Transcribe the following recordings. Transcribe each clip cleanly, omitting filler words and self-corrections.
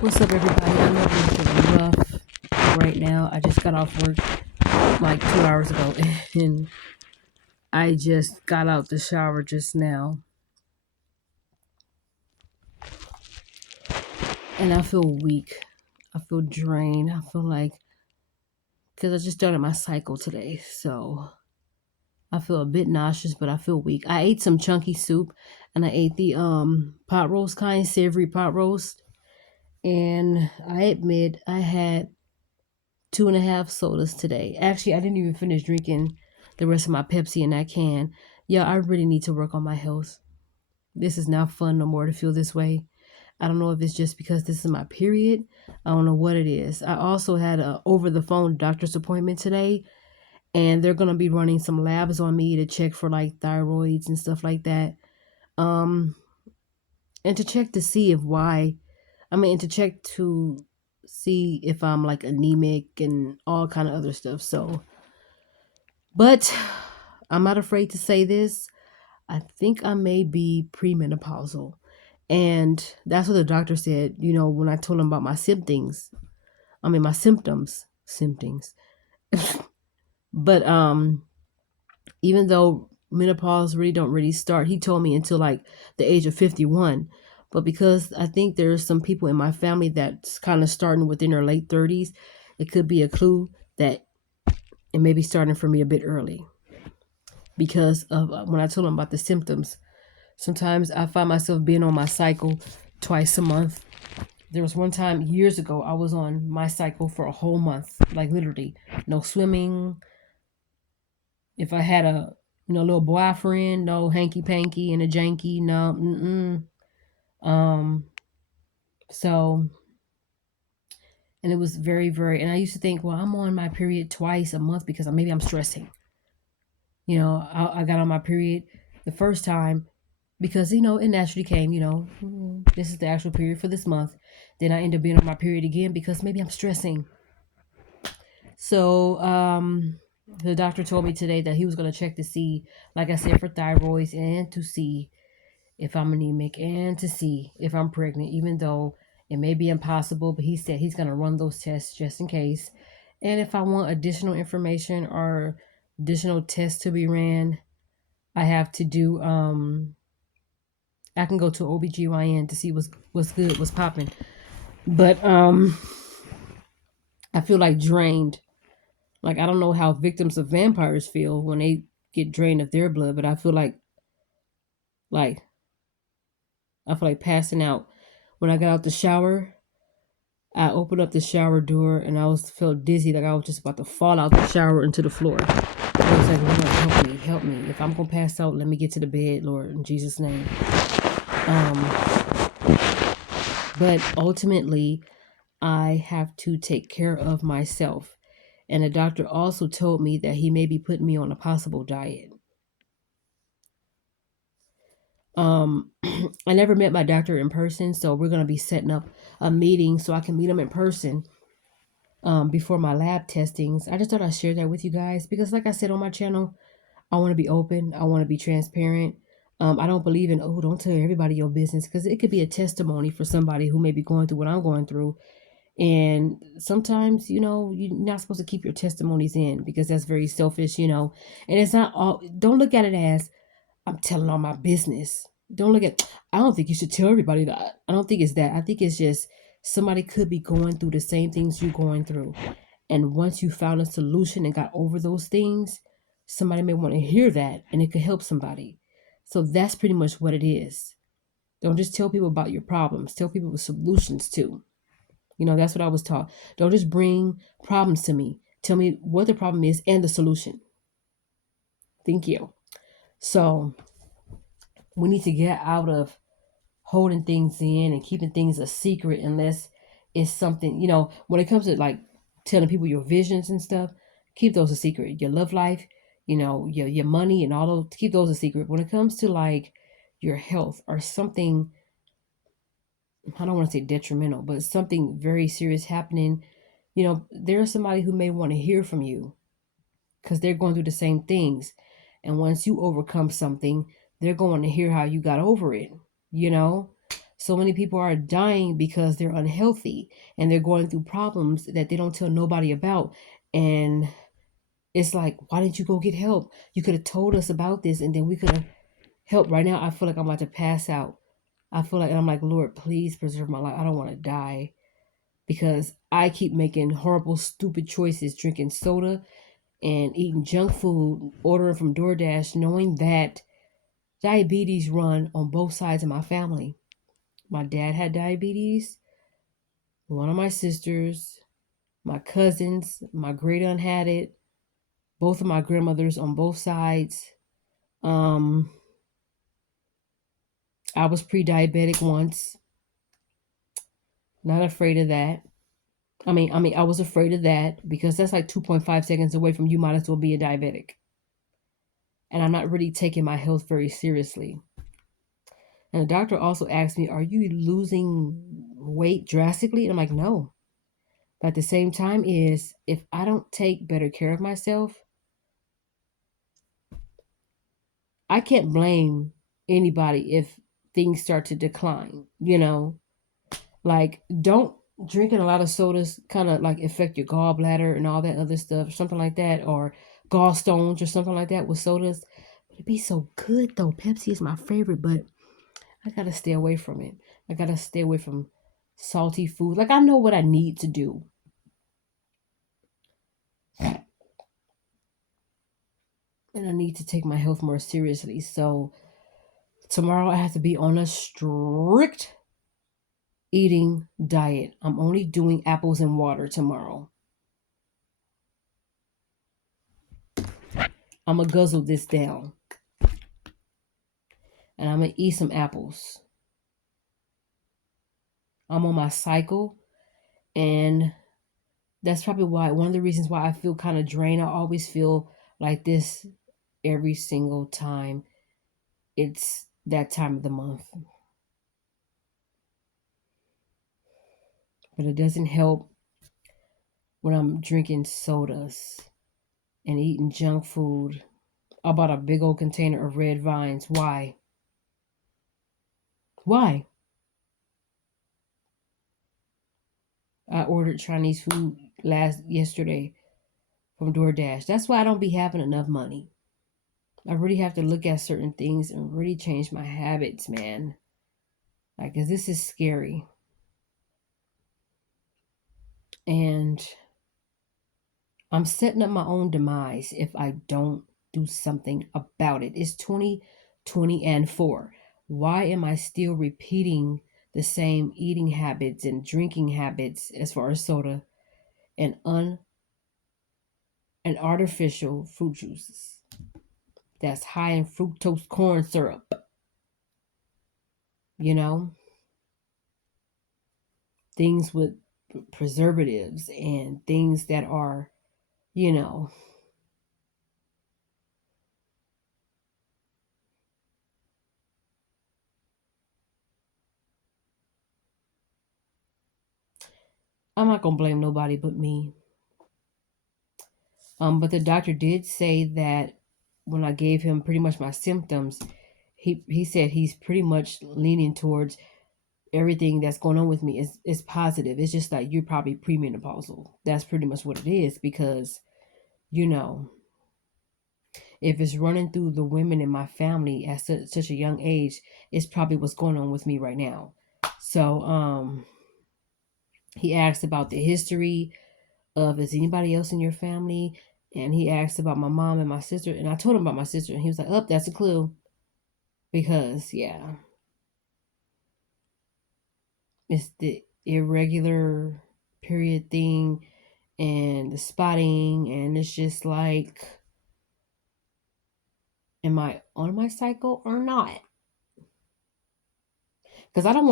What's up, everybody? I know I'm feeling rough right now. I just got off work like 2 hours ago, and I just got out the shower just now, and I feel weak. I feel drained. I feel like because I just started my cycle today, so I feel a bit nauseous, but I feel weak. I ate some chunky soup, and I ate the pot roast kind, savory pot roast, and I admit I had 2.5 sodas today. Actually, I didn't even finish drinking the rest of my Pepsi in that can. Yeah, I really need to work on my health. This is not fun no more to feel this way. I don't know if it's just because this is my period. I don't know what it is. I also had a over the phone doctor's appointment today, and they're gonna be running some labs on me to check for like thyroids and stuff like that. Um, and to check to see if why I mean, and to check to see if I'm like anemic and all kind of other stuff. So, but I'm not afraid to say this. I think I may be premenopausal. And that's what the doctor said, when I told him about my symptoms. My symptoms. But even though menopause really don't really start, he told me until like the age of 51. But because I think there's some people in my family that's kind of starting within their late 30s, it could be a clue that it may be starting for me a bit early. Because of when I told him about the symptoms, sometimes I find myself being on my cycle twice a month. There was one time years ago I was on my cycle for a whole month, like literally no swimming. If I had a little boyfriend, no hanky panky and a janky, no. Um. So, and it was very very. And I used to think, well, I'm on my period twice a month because maybe I'm stressing. I got on my period the first time because it naturally came. This is the actual period for this month. Then I end up being on my period again because maybe I'm stressing. So the doctor told me today that he was going to check to see, like I said, for thyroids and to see if I'm anemic and to see if I'm pregnant, even though it may be impossible. But he said he's going to run those tests just in case. And if I want additional information or additional tests to be ran, I have to do I can go to OBGYN to see what's good, what's popping. But I feel like drained. Like I don't know how victims of vampires feel when they get drained of their blood, but like I feel like passing out. When I got out the shower, I opened up the shower door and I was felt dizzy, like I was just about to fall out the shower into the floor. I was like, Lord, help me, help me. If I'm gonna pass out, let me get to the bed, Lord, in Jesus' name. Um, but ultimately, I have to take care of myself. And the doctor also told me that he may be putting me on a possible diet. I never met my doctor in person, so we're gonna be setting up a meeting so I can meet him in person before my lab testings. I just thought I'd share that with you guys because, like I said on my channel, I want to be open. I want to be transparent. I don't believe in, oh, don't tell everybody your business because it could be a testimony for somebody who may be going through what I'm going through. And sometimes, you're not supposed to keep your testimonies in because that's very selfish. And it's not all, don't look at it as I'm telling all my business. Don't look at, I don't think you should tell everybody that. I don't think it's that. I think it's just somebody could be going through the same things you're going through. And once you found a solution and got over those things, somebody may want to hear that and it could help somebody. So that's pretty much what it is. Don't just tell people about your problems, tell people with solutions too. That's what I was taught. Don't just bring problems to me. Tell me what the problem is and the solution. Thank you. So we need to get out of holding things in and keeping things a secret unless it's something, when it comes to like telling people your visions and stuff, keep those a secret. Your love life, your money and all those, keep those a secret. When it comes to like your health or something, I don't want to say detrimental, but something very serious happening, there's somebody who may want to hear from you because they're going through the same things. And once you overcome something, they're going to hear how you got over it, you know? So many people are dying because they're unhealthy and they're going through problems that they don't tell nobody about. And it's like, why didn't you go get help? You could have told us about this and then we could have helped. Right now, I feel like I'm about to pass out. I feel like, and I'm like, Lord, please preserve my life. I don't want to die because I keep making horrible, stupid choices, drinking soda and eating junk food, ordering from DoorDash, knowing that diabetes run on both sides of my family. My dad had diabetes, one of my sisters, my cousins, my great aunt had it, both of my grandmothers on both sides. Um, I was pre-diabetic once. Not afraid of that. I mean, I was afraid of that because that's like 2.5 seconds away from you might as well be a diabetic. And I'm not really taking my health very seriously. And the doctor also asked me, "Are you losing weight drastically?" And I'm like, "No." But at the same time, is if I don't take better care of myself, I can't blame anybody if things start to decline. Like don't drinking a lot of sodas kind of like affect your gallbladder and all that other stuff, something like that, or gallstones or something like that with sodas. But it'd be so good though. Pepsi is my favorite, but I gotta stay away from it. I gotta stay away from salty food. Like I know what I need to do. And I need to take my health more seriously. So tomorrow I have to be on a strict eating diet. I'm only doing apples and water tomorrow. I'm gonna guzzle this down and I'm gonna eat some apples. I'm on my cycle, and that's probably why one of the reasons why I feel kind of drained. I always feel like this every single time it's that time of the month. But it doesn't help when I'm drinking sodas and eating junk food. I bought a big old container of red vines. Why? Why? I ordered Chinese food yesterday from DoorDash. That's why I don't be having enough money. I really have to look at certain things and really change my habits, man. Like, 'cause this is scary. And I'm setting up my own demise if I don't do something about it. It's 2020 and 4. Why am I still repeating the same eating habits and drinking habits as far as soda and and artificial fruit juices that's high in fructose corn syrup, you know, things with preservatives and things that are, you know, I'm not gonna blame nobody but me. But the doctor did say that when I gave him pretty much my symptoms, he said he's pretty much leaning towards everything that's going on with me is positive. It's just like you're probably premenopausal. That's pretty much what it is because you know if it's running through the women in my family at such a young age, it's probably what's going on with me right now. So he asked about the history of is anybody else in your family, and he asked about my mom and my sister, and I told him about my sister, and he was like, "Oh, that's a clue," because yeah, it's the irregular period thing and the spotting, and it's just like, am I on my cycle or not? Because I don't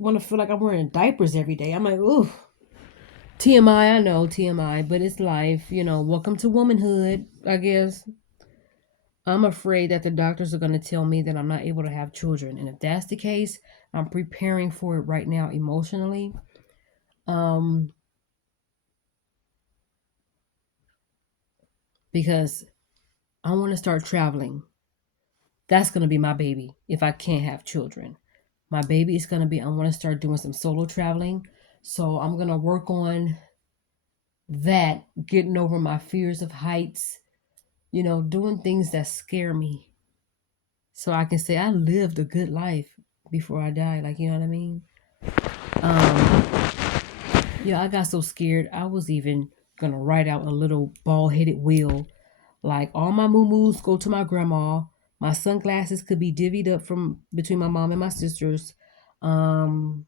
want to feel like I'm wearing diapers every day. I'm like, ooh, TMI. I know TMI, but it's life. Welcome to womanhood, I guess. I'm afraid that the doctors are going to tell me that I'm not able to have children. And if that's the case, I'm preparing for it right now emotionally. Um, because I want to start traveling. That's going to be my baby if I can't have children. My baby is gonna be. I want to start doing some solo traveling, so I'm gonna work on that, getting over my fears of heights. Doing things that scare me, so I can say I lived a good life before I die. Like, you know what I mean? Um, yeah, I got so scared. I was even gonna write out a little ball-headed wheel, like all my moo-moos go to my grandma. My sunglasses could be divvied up from between my mom and my sisters. Um,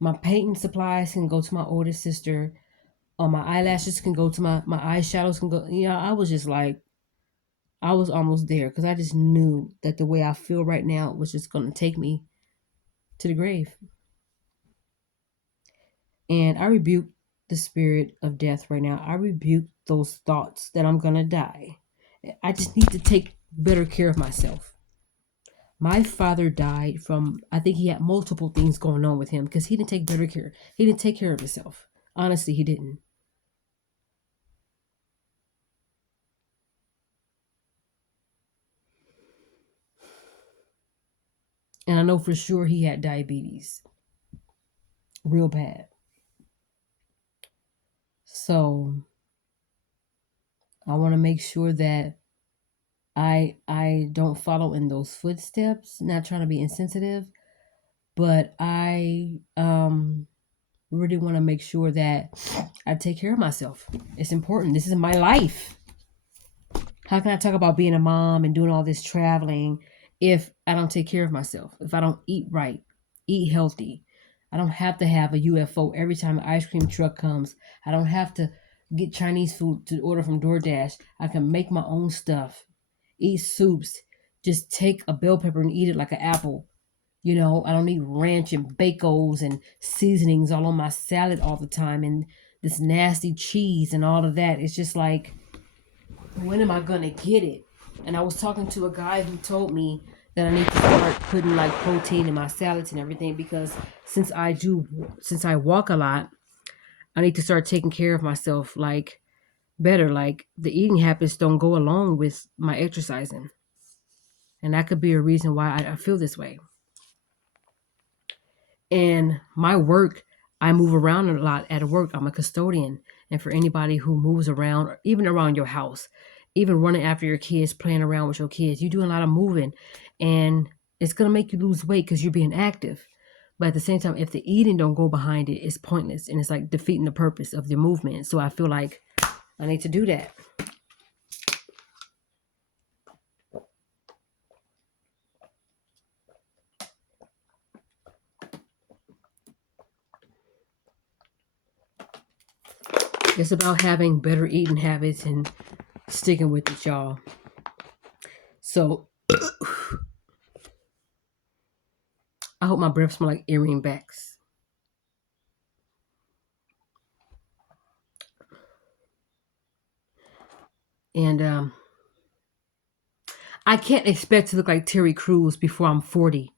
my painting supplies can go to my oldest sister. Or my eyelashes can go to my eyeshadows can go. I was just like, I was almost there because I just knew that the way I feel right now was just going to take me to the grave. And I rebuke the spirit of death right now. I rebuke those thoughts that I'm going to die. I just need to take better care of myself. My father died from, I think he had multiple things going on with him because he didn't take better care. He didn't take care of himself. Honestly, he didn't. And I know for sure he had diabetes, real bad. So I want to make sure that I don't follow in those footsteps, not trying to be insensitive, but I really want to make sure that I take care of myself. It's important. This is my life. How can I talk about being a mom and doing all this traveling if I don't take care of myself? If I don't eat right, eat healthy? I don't have to have a UFO every time an ice cream truck comes. I don't have to get Chinese food to order from DoorDash. I can make my own stuff, eat soups, just take a bell pepper and eat it like an apple. I don't need ranch and bacos and seasonings all on my salad all the time and this nasty cheese and all of that. It's just like, when am I gonna get it? And I was talking to a guy who told me that I need to start putting like protein in my salads and everything because since I walk a lot, I need to start taking care of myself like better. Like the eating habits don't go along with my exercising, and that could be a reason why I feel this way. And my work, I move around a lot at work. I'm a custodian. And for anybody who moves around, or even around your house, even running after your kids, playing around with your kids, you're doing a lot of moving. And it's going to make you lose weight because you're being active. But at the same time, if the eating don't go behind it, it's pointless. And it's like defeating the purpose of the movement. So I feel like I need to do that. It's about having better eating habits and sticking with it, y'all. So I hope my breath smell like earring backs. And I can't expect to look like Terry Crews before I'm 40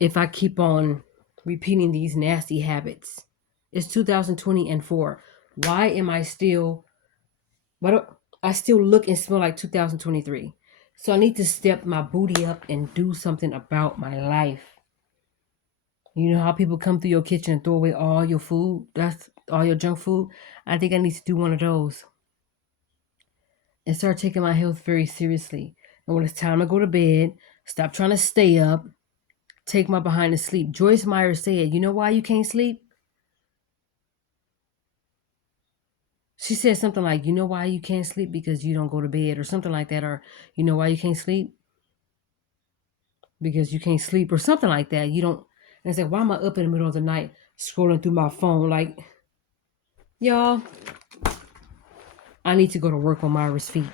if I keep on repeating these nasty habits. It's 2020 and 4. Why am I still, why do I still look and smell like 2023? So I need to step my booty up and do something about my life. You know how people come through your kitchen and throw away all your food? That's all your junk food. I think I need to do one of those and start taking my health very seriously. And when it's time to go to bed, stop trying to stay up, take my behind to sleep. Joyce Meyer said, "You know why you can't sleep?" She said something like, "You know why you can't sleep? Because you don't go to bed," or something like that. Or, "You know why you can't sleep? Because you can't sleep," or something like that. You don't. And I said, "Why am I up in the middle of the night scrolling through my phone?" Like, y'all, I need to go to work on Myra's feet.